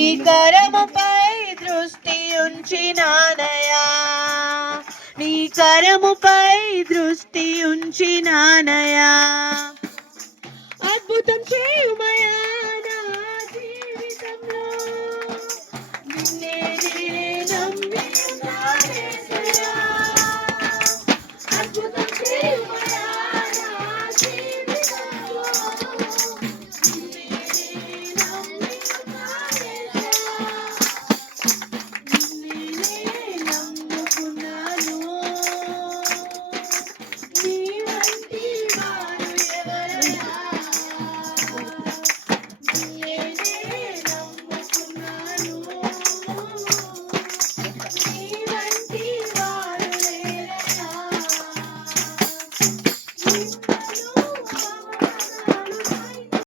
నీ కరముపై దృష్టి ఉంచినానయా, నీ కరముపై దృష్టి ఉంచినానయా. అద్భుతం చేయుమయా నా జీవితంలో, నిన్నే నే నమ్మి